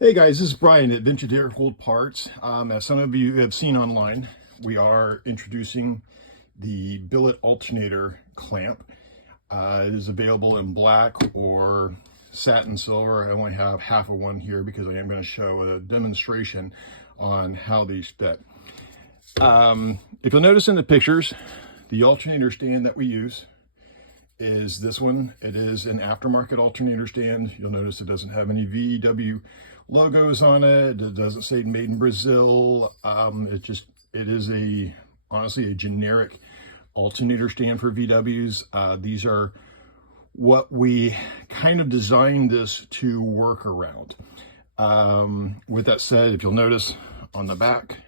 Hey guys, this is Brian at Vintage Aircooled Parts. As some of you have seen online, we are introducing the Billet Alternator Clamp. It is available in black or satin silver. I only have half of one here because I am going to show a demonstration on how these fit. If you'll notice in the pictures, the alternator stand that we use is this one. It is an aftermarket alternator stand. You'll notice it doesn't have any VW logos on it. It doesn't say made in Brazil. It is honestly a generic alternator stand for VWs. These are what we kind of designed this to work around. With that said, if you'll notice on the back,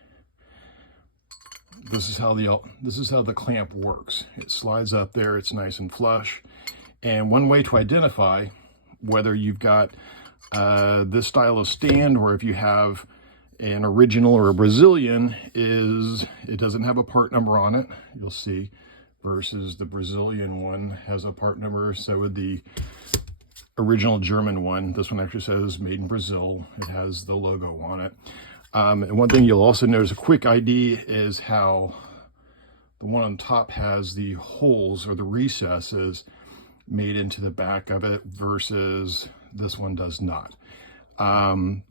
this is how the clamp works. It slides up there, it's nice and flush. And one way to identify whether you've got this style of stand or if you have an original or a Brazilian is it doesn't have a part number on it, you'll see, versus the Brazilian one has a part number. So with the original German one, this one actually says made in Brazil. It has the logo on it. And one thing you'll also notice, a quick ID, is how the one on top has the holes or the recesses made into the back of it versus this one does not.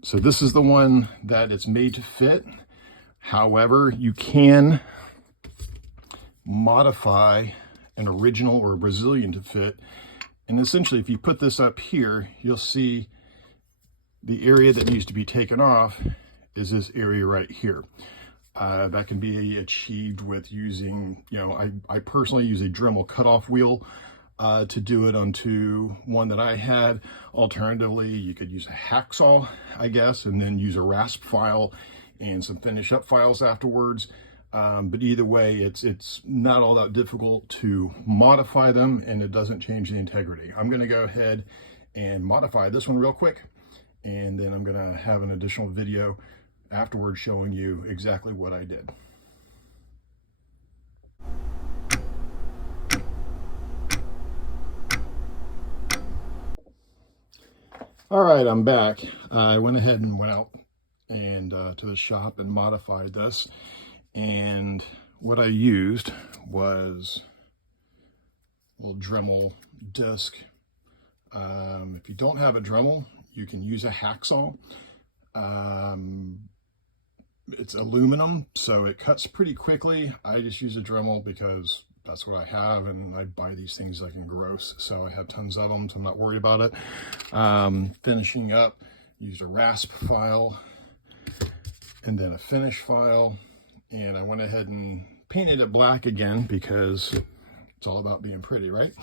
So this is the one that it's made to fit. However, you can modify an original or a Brazilian to fit. And essentially, if you put this up here, you'll see the area that needs to be taken off is this area right here. That can be achieved with using, I personally use a Dremel cutoff wheel to do it onto one that I had. Alternatively, you could use a hacksaw, I guess, and then use a rasp file and some finish up files afterwards. But either way, it's not all that difficult to modify them, and it doesn't change the integrity. I'm going to go ahead and modify this one real quick, and then I'm going to have an additional video afterwards showing you exactly what I did. All right, I'm back. I went ahead and went out and to the shop and modified this. And what I used was a little Dremel disc. If you don't have a Dremel, you can use a hacksaw. It's aluminum, so it cuts pretty quickly. I just use a Dremel because that's what I have, and I buy these things like in gross, so I have tons of them, so I'm not worried about it. Finishing up, used a rasp file and then a finish file, and I went ahead and painted it black again because it's all about being pretty, right?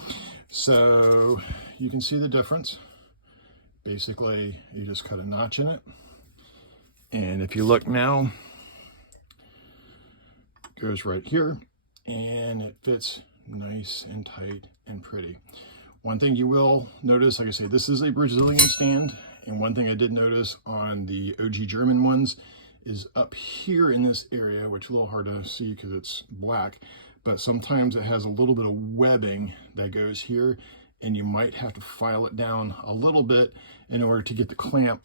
So you can see the difference. Basically, you just cut a notch in it. And if you look now, it goes right here and it fits nice and tight and pretty. One thing you will notice, like I say, this is a Brazilian stand. And one thing I did notice on the OG German ones is up here in this area, which is a little hard to see because it's black, but sometimes it has a little bit of webbing that goes here, and you might have to file it down a little bit in order to get the clamp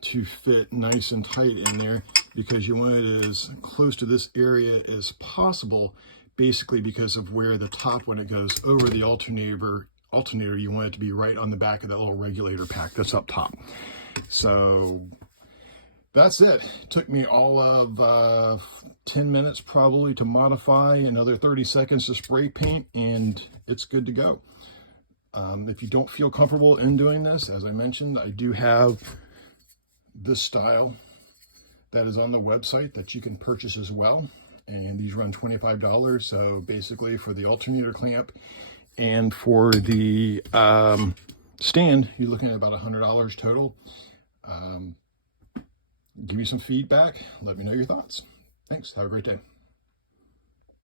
to fit nice and tight in there, because you want it as close to this area as possible, basically because of where the top, when it goes over the alternator, you want it to be right on the back of that little regulator pack that's up top. So that's it. It took me all of 10 minutes probably to modify, another 30 seconds to spray paint, and it's good to go. If you don't feel comfortable in doing this, as I mentioned, I do have this style that is on the website that you can purchase as well, and these run $25. So basically for the alternator clamp and for the stand, you're looking at about $100 total. Give me some feedback, let me know your thoughts. Thanks, have a great day.